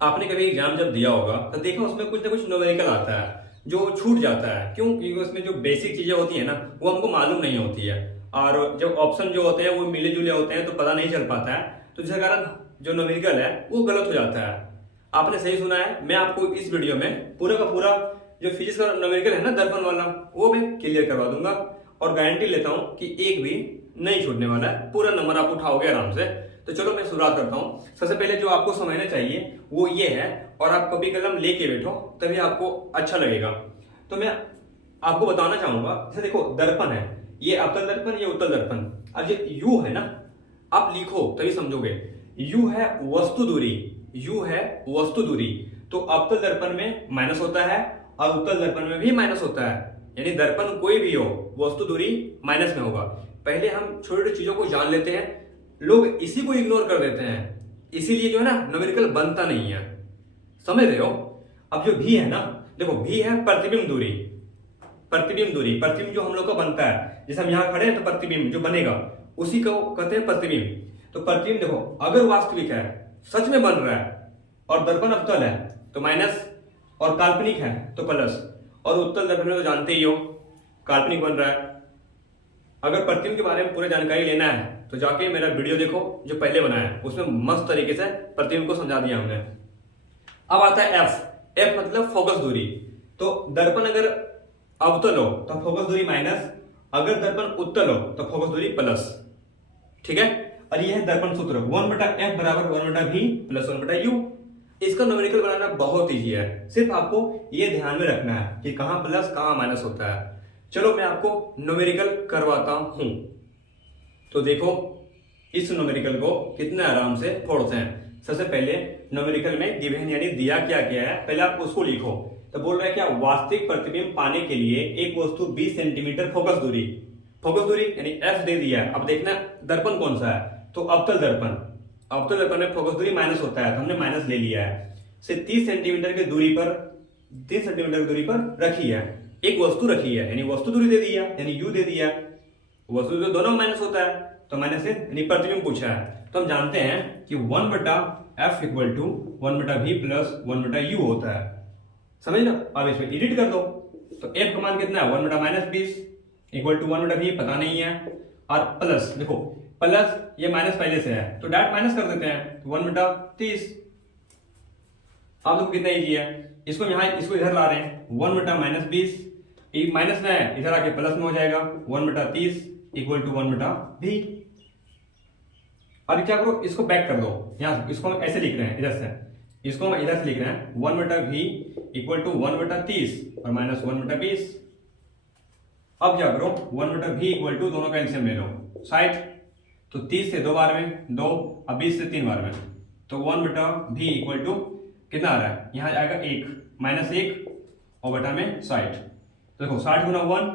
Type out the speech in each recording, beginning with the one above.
आपने कभी एग्जाम जब दिया होगा तो देखा उसमें कुछ ना कुछ न्यूमेरिकल आता है जो छूट जाता है। क्यों? क्योंकि उसमें जो बेसिक चीजें होती है ना वो हमको मालूम नहीं होती है, और जब ऑप्शन जो होते हैं वो मिले जुले होते हैं तो पता नहीं चल पाता है, तो जिसके कारण जो न्यूमेरिकल है वो गलत हो जाता है। आपने सही सुना है, मैं आपको इस वीडियो में पूरा का पूरा जो फिजिक्स का न्यूमेरिकल है ना दर्पण वाला, वो मैं क्लियर करवा दूंगा और गारंटी लेता हूँ कि एक भी नहीं छूटने वाला है, पूरा नंबर आप उठाओगे आराम से। तो चलो मैं शुरुआत करता हूँ। सबसे पहले जो आपको समझना चाहिए वो ये है, और आप कभी कलम लेके बैठो तभी आपको अच्छा लगेगा। तो मैं आपको बताना चाहूंगा, जैसे देखो दर्पण है, ये अवतल दर्पण, ये उत्तल दर्पण। अब ये यू है ना, आप लिखो तभी समझोगे। यू है वस्तु दूरी, यू है वस्तु दूरी। तो अवतल दर्पण में माइनस होता है और उत्तल दर्पण में भी माइनस होता है, यानी दर्पण कोई भी हो वस्तु दूरी माइनस में होगा। पहले हम छोटी छोटी चीजों को जान लेते हैं, लोग इसी को इग्नोर कर देते हैं, इसीलिए जो है ना न्यूमेरिकल बनता नहीं है। समझ रहे हो? अब जो भी है ना, देखो भी है प्रतिबिंब दूरी, प्रतिबिंब दूरी, प्रतिबिंब जो हम लोग का बनता है, जैसे हम यहाँ खड़े हैं तो प्रतिबिंब जो बनेगा उसी को कहते हैं प्रतिबिंब। तो प्रतिबिंब देखो अगर वास्तविक है, सच में बन रहा है, और दर्पण अवतल है तो माइनस, और काल्पनिक है तो प्लस, और उत्तल दर्पण में तो जानते ही हो काल्पनिक बन रहा है। अगर प्रतिबिंब के बारे में पूरी जानकारी लेना है तो जाके मेरा वीडियो देखो जो पहले बनाया है, उसमें मस्त तरीके से प्रतिबिंब को समझा दिया हमने। अब आता है एफ, एफ मतलब फोकस दूरी। तो दर्पण अगर अवतल हो तो फोकस दूरी माइनस, अगर दर्पण उत्तल हो तो फोकस दूरी प्लस। ठीक है? और ये है दर्पण सूत्र, 1/f बराबर 1/v प्लस 1/u। इसका न्यूमेरिकल बनाना बहुत ईजी है, सिर्फ आपको ये ध्यान में रखना है कि कहां प्लस कहां माइनस होता है। चलो मैं आपको न्यूमेरिकल करवाता हूं। तो देखो इस न्यूमेरिकल को कितने आराम से फोड़ते हैं। सबसे पहले न्यूमेरिकल में गिवन यानी दिया क्या गया है पहले आप उसको लिखो। तो बोल रहा है क्या, वास्तविक प्रतिबिंब पाने के लिए एक वस्तु 20 सेंटीमीटर फोकस दूरी, फोकस दूरी यानी एफ दे दिया है। अब देखना दर्पण कौन सा है, तो अवतल दर्पण, अवतल दर्पण में फोकस दूरी माइनस होता है तो हमने माइनस ले लिया है। से 30 सेंटीमीटर की दूरी पर, 30 सेंटीमीटर की दूरी पर रखी है, एक वस्तु रखी है यानी वस्तु दूरी दे दिया, यानी यू दे दिया। वस्तु दूरी दोनों माइनस होता है तो माइनस से यानी प्रतिबिंब पूछा है। तो हम जानते हैं कि 1/f equal to 1/v plus 1/u होता है। समझ लो? अब इसमें एडिट कर दो तो f का मान कितना है, 1/-20 इक्वल टू 1/v पता नहीं है, और प्लस देखो प्लस ये माइनस पहले से है तो डायरेक्ट माइनस कर देते हैं, 1/30। अब देखो कितना इजी है, इसको यहाँ इसको इधर ला रहे हैं, 1/-20 माइनस में है, इधर आके प्लस में हो जाएगा, 1/30 इक्वल टू 1/v। अब क्या करो, इसको बैक कर दो, यहाँ इसको हम ऐसे लिख रहे हैं, इधर से इसको हम इधर से लिख रहे हैं 1/v इक्वल टू 1/30 और माइनस 1/20। अब क्या करो, 1/v इक्वल टू दोनों का एलसीएम ले लो 60, तो 30 से 2 बार में 2, अब 20 से 3 बार में, तो 1/v इक्वल टू कितना आ रहा है, यहाँ आएगा 1 माइनस 1 और बटा में 60। तो देखो 60 गुना 1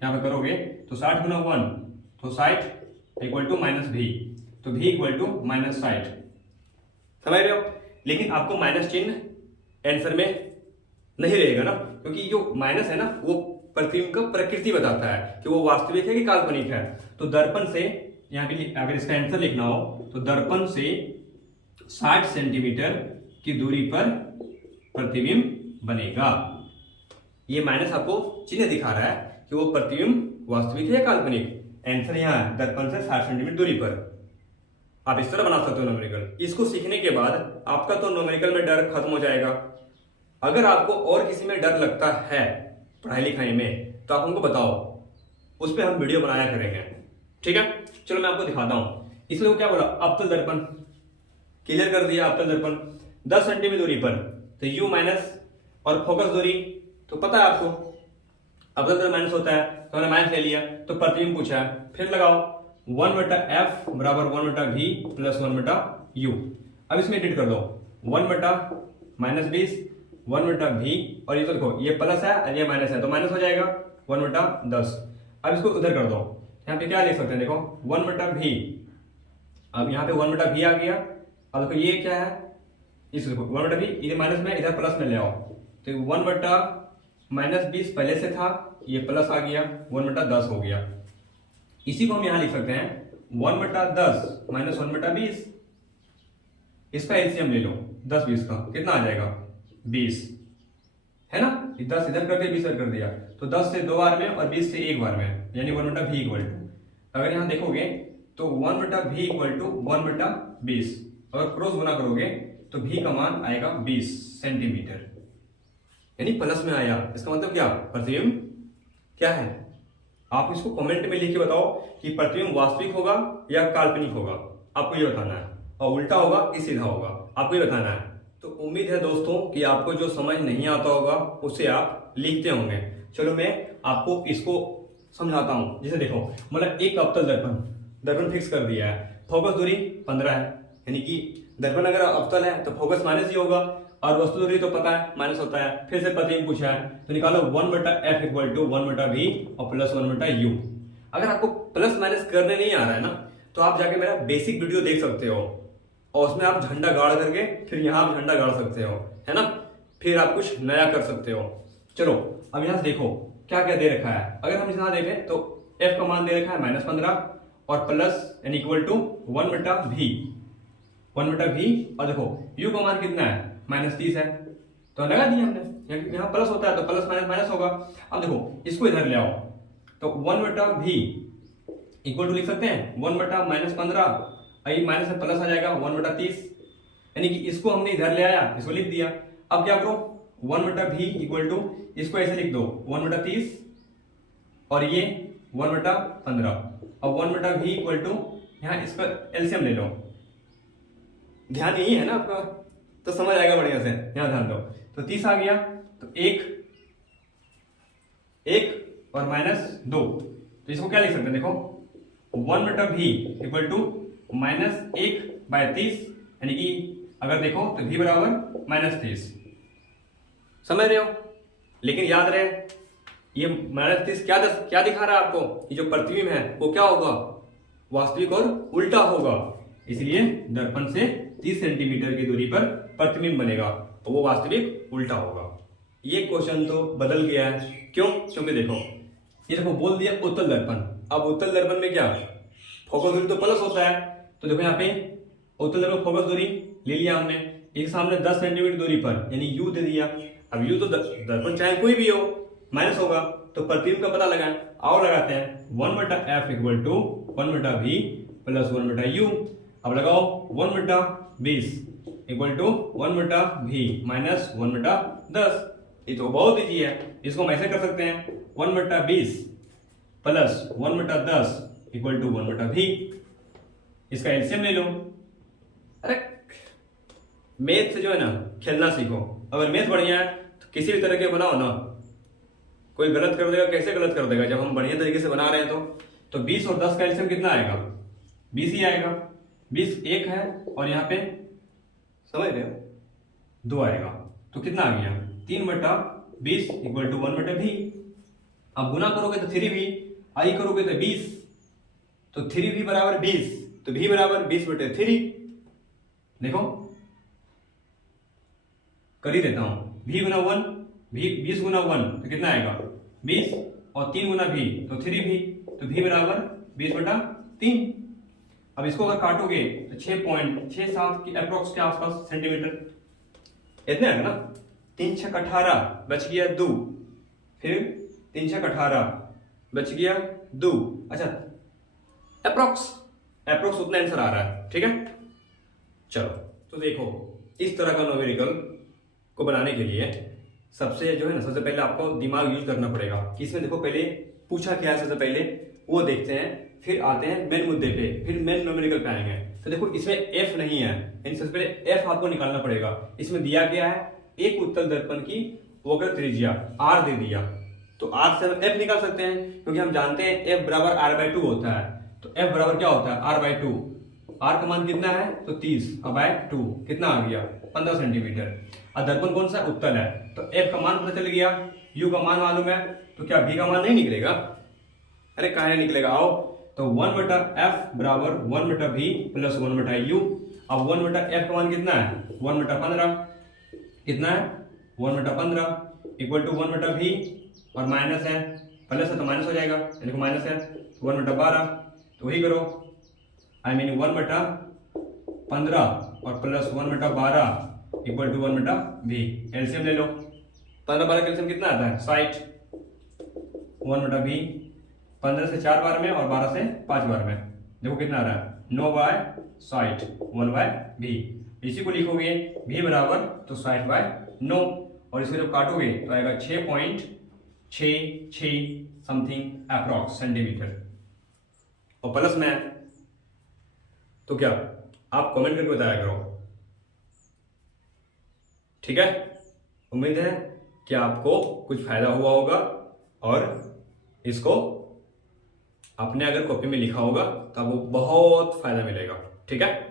यहाँ पे करोगे तो 60 गुना 1 तो 60 इक्वल टू माइनस v, तो v इक्वल टू माइनस 60। समझ रहे हो? लेकिन आपको माइनस चिन्ह आंसर में नहीं रहेगा ना, क्योंकि जो माइनस है ना वो प्रतिबिंब का प्रकृति बताता है कि वो वास्तविक है कि काल्पनिक है। तो दर्पण से यहाँ पे अगर इसका आंसर लिखना हो तो दर्पण से 60 सेंटीमीटर की दूरी पर प्रतिबिंब बनेगा। ये माइनस आपको चिन्ह दिखा रहा है कि वो प्रतिबिंब वास्तविक है या काल्पनिक। आंसर यहाँ है दर्पण से 60 सेंटीमीटर दूरी पर। आप इस तरह बना सकते हो न्यूमेरिकल। इसको सीखने के बाद आपका तो न्यूमेरिकल में डर खत्म हो जाएगा। अगर आपको और किसी में डर लगता है पढ़ाई लिखाई में तो आप हमको बताओ, उस पर हम वीडियो बनाया करेंगे। ठीक है? चलो मैं आपको दिखाता हूं। इसलिए क्या बोला, अवतल दर्पण क्लियर कर दिया, अवतल दर्पण 10 सेंटीमीटर दूरी पर, तो यू माइनस, और फोकस दूरी तो पता है आपको अवतल दर्पण माइनस होता है तो हमने माइनस ले लिया, तो प्रतिबिंब पूछा है, फिर लगाओ 1/f बराबर 1/v प्लस 1/u। अब इसमें एडिट कर दो, 1/-20 1/v, और ये तो देखो ये प्लस है और ये माइनस है तो माइनस हो जाएगा 1/10। अब इसको उधर कर दो, यहाँ पे क्या लिख सकते हैं, देखो 1/v, अब यहाँ पे 1/v आ गया। अब देखो ये क्या है, इस देखो 1/v, इधर माइनस में इधर प्लस में ले आओ, तो 1/-20 पहले से था, ये प्लस आ गया, 1/10 हो गया। इसी को हम यहां लिख सकते हैं 1/10 माइनस 1/20, इसका एलसीएम ले लो, 10 20 का कितना आ जाएगा 20, है ना। 10 इधर कर दिया 20 इधर कर दिया, तो 10 से 2 बार में और 20 से 1 बार में, यानी 1/v इक्वल टू, अगर यहाँ देखोगे तो 1/v इक्वल टू 1/20, अगर क्रॉस गुना करोगे तो v का मान आएगा 20 सेंटीमीटर, यानी प्लस में आया। इसका मतलब क्या, प्रतिबिंब क्या है। आप इसको कमेंट में लिख के बताओ कि प्रतिबिंब वास्तविक होगा या काल्पनिक होगा, आपको ये बताना है, और उल्टा होगा कि सीधा होगा, आपको ये बताना है। तो उम्मीद है दोस्तों कि आपको जो समझ नहीं आता होगा उसे आप लिखते होंगे। चलो मैं आपको इसको समझाता हूं। जैसे देखो, मतलब एक अवतल दर्पण फिक्स कर दिया है, फोकस दूरी 15 है, यानी कि दर्पण अगर अवतल है तो फोकस माइनस ही होगा, और वस्तु दूरी तो पता है माइनस होता है। फिर से प्रतिबिंब पूछा है तो निकालो 1/f इक्वल टू 1/v और प्लस 1/u। अगर आपको प्लस माइनस करने नहीं आ रहा है ना, तो आप जाके मेरा बेसिक वीडियो देख सकते हो, और उसमें आप झंडा गाड़ करके फिर यहाँ आप झंडा गाड़ सकते हो, है ना। फिर आप कुछ नया कर सकते हो। चलो अब यहाँ से देखो क्या क्या दे रखा है। अगर हम यहाँ देखें तो f का मान दे रखा है -15 और प्लस यानी इक्वल टू 1/v, और देखो u का मान कितना है -30 है, तो लगा दिया हमने, यहाँ प्लस होता है तो प्लस माइनस माइनस होगा। अब देखो इसको इधर ले आओ तो 1/v इक्वल टू लिख सकते हैं 1/-15, आई माइनस से प्लस आ जाएगा 1/30, यानी कि इसको हमने इधर ले आया, इसको लिख दिया। अब क्या करो 1/v इक्वल टू, इसको ऐसे लिख दो 1/30 और ये 1/15, और 1/v इक्वल टू यहाँ इसका एलसीएम ले लो। ध्यान यही है ना आपका, तो समझ आएगा बढ़िया से, यहाँ ध्यान दो। तो 30 आ गया, तो 1 और -2, तो इसको क्या लिख सकते हैं, देखो 1/v इक्वल टू -1/30, यानी कि अगर देखो तो v बराबर -30, समझ रहे हो। लेकिन याद रहे ये -30 क्या दिखा रहा है आपको, ये जो प्रतिबिंब है वो क्या होगा, वास्तविक और उल्टा होगा। इसलिए दर्पण से 30 सेंटीमीटर की दूरी पर प्रतिबिंब बनेगा और वो वास्तविक उल्टा होगा। ये क्वेश्चन तो बदल गया है, क्यों, क्योंकि देखो ये देखो बोल दिया उत्तल दर्पण। अब उत्तल दर्पण में क्या फोकस दूरी तो प्लस होता है, तो देखो यहाँ पे उत्तल दर्पण फोकस दूरी ले लिया हमने, एक सामने 10 सेंटीमीटर दूरी पर, यानी u दे दिया। अब u तो दर्पण चाहे कोई भी हो माइनस होगा, तो प्रतिबिंब का पता लगाएं, आओ लगाते हैं 1/f equal to 1/v plus 1/u। अब लगाओ 1/20 इक्वल टू 1/v माइनस 1/10, ये तो बहुत ईजी है। इसको हम ऐसे कर सकते हैं 1/20 प्लस 1/10 इक्वल टू 1/v, इसका एलसीएम ले लो। अरे मैथ से जो है ना खेलना सीखो, अगर मैथ बढ़िया है तो किसी भी तरह के बनाओ ना, कोई गलत कर देगा, कैसे गलत कर देगा जब हम बढ़िया तरीके से बना रहे हैं। तो 20 और 10 का एलसीएम कितना आएगा, 20 ही आएगा। 20 1 है और यहाँ पे समझ रहे हो 2 आएगा, तो कितना आ गया 3/20 इक्वल टू 1/v। अब गुना करोगे तो 3v, आई करोगे तो 20, तो 3v बराबर 20, तो v बराबर 20/3। देखो कर ही देता हूं, v गुना 1, 20 गुना 1 तो कितना आएगा 20, और 3 गुना v तो 3v, तो v बराबर 20/3। अब इसको अगर काटोगे तो 6.67 की अप्रोक्स के आसपास सेंटीमीटर, इतने आएगा ना। 3 6 18 बच गया 2, फिर 3 6 18 बच गया 2, अच्छा अप्रोक्स उतना आंसर आ रहा है, ठीक है। चलो तो देखो इस तरह का न्यूमेरिकल को बनाने के लिए सबसे जो है ना, सबसे पहले आपको दिमाग यूज करना पड़ेगा कि इसमें देखो पहले पूछा क्या है, सबसे पहले वो देखते हैं, फिर आते हैं मेन मुद्दे पे, फिर मेन न्यूमेरिकल पे आएंगे। तो देखो इसमें एफ नहीं है, यानी सबसे पहले एफ आपको निकालना पड़ेगा। इसमें दिया गया है एक उत्तल दर्पण की वक्र त्रिज्या आर दे दिया, तो आर से हम एफ निकाल सकते हैं, क्योंकि हम जानते हैं एफ बराबर r/2 होता है। तो एफ बराबर क्या होता है r/2, आर का मान कितना है तो 30 अब बाय 2 कितना आ गया 15 सेंटीमीटर। और दर्पण कौन सा उत्तल है, तो एफ का मान पता चल गया, यू का मान मालूम है, तो क्या v का मान नहीं निकलेगा, अरे कहाँ नहीं निकलेगा। आओ तो 1/f बराबर 1/v प्लस 1/u। अब 1/f का मान कितना है 1/15, कितना है 1/15 इक्वल टू 1/v, और माइनस है प्लस है तो माइनस हो जाएगा, यानी माइनस है 1/12, तो वही करो, आई मीन 1/15 और plus 1/12 equal to 1/b। LCM ले लो, 15 का एलसीएम कितना आता है 60, 1/b। 15 से 4 बार में और 12 से 5 बार में, देखो कितना आ रहा है 9/60, 1/b। इसी को लिखोगे v बराबर तो 60/9, और इसको जब काटोगे तो आएगा 6.66 समथिंग अप्रॉक्स सेंटीमीटर। और प्लस में तो क्या आप कमेंट करके बताया करो, ठीक है। उम्मीद है कि आपको कुछ फायदा हुआ होगा और इसको आपने अगर कॉपी में लिखा होगा तो आपको बहुत फायदा मिलेगा, ठीक है।